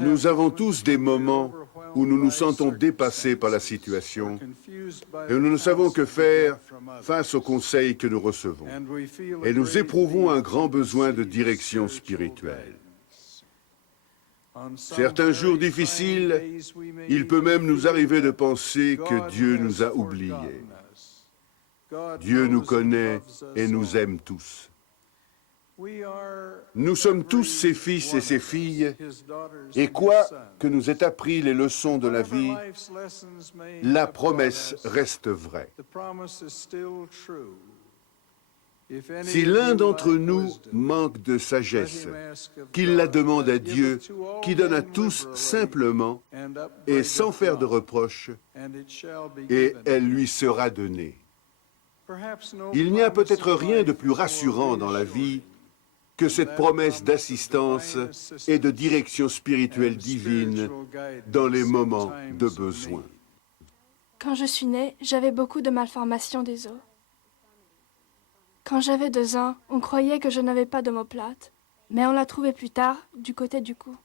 Nous avons tous des moments où nous nous sentons dépassés par la situation et nous ne savons que faire face aux conseils que nous recevons. Et nous éprouvons un grand besoin de direction spirituelle. Certains jours difficiles, il peut même nous arriver de penser que Dieu nous a oubliés. Dieu nous connaît et nous aime tous. Nous sommes tous ses fils et ses filles, et quoi que nous aient appris les leçons de la vie, la promesse reste vraie. Si l'un d'entre nous manque de sagesse, qu'il la demande à Dieu, qui donne à tous simplement et sans faire de reproches, et elle lui sera donnée. Il n'y a peut-être rien de plus rassurant dans la vie que cette promesse d'assistance et de direction spirituelle divine dans les moments de besoin. Quand je suis née, j'avais beaucoup de malformations des os. Quand j'avais 2 ans, on croyait que je n'avais pas d'omoplate, mais on l'a trouvée plus tard, du côté du cou.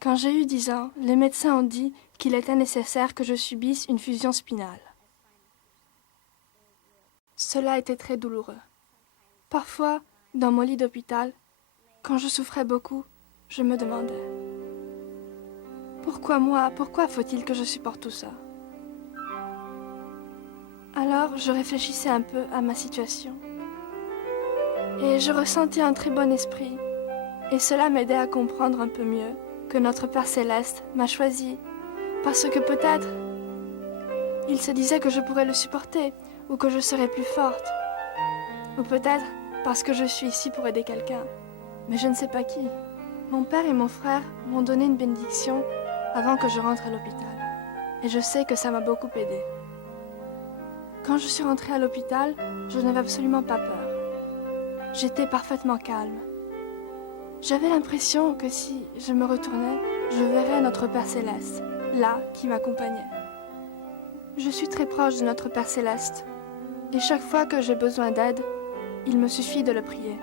Quand j'ai eu 10 ans, les médecins ont dit qu'il était nécessaire que je subisse une fusion spinale. Cela était très douloureux. Parfois, dans mon lit d'hôpital, quand je souffrais beaucoup, je me demandais « Pourquoi moi? Pourquoi faut-il que je supporte tout ça ?» Alors, je réfléchissais un peu à ma situation. Et je ressentais un très bon esprit. Et cela m'aidait à comprendre un peu mieux que notre Père Céleste m'a choisi. Parce que peut-être, il se disait que je pourrais le supporter, ou que je serais plus forte. Ou peut-être parce que je suis ici pour aider quelqu'un. Mais je ne sais pas qui. Mon père et mon frère m'ont donné une bénédiction avant que je rentre à l'hôpital. Et je sais que ça m'a beaucoup aidé. Quand je suis rentrée à l'hôpital, je n'avais absolument pas peur. J'étais parfaitement calme. J'avais l'impression que si je me retournais, je verrais notre Père Céleste, là, qui m'accompagnait. Je suis très proche de notre Père Céleste. Et chaque fois que j'ai besoin d'aide, il me suffit de le prier.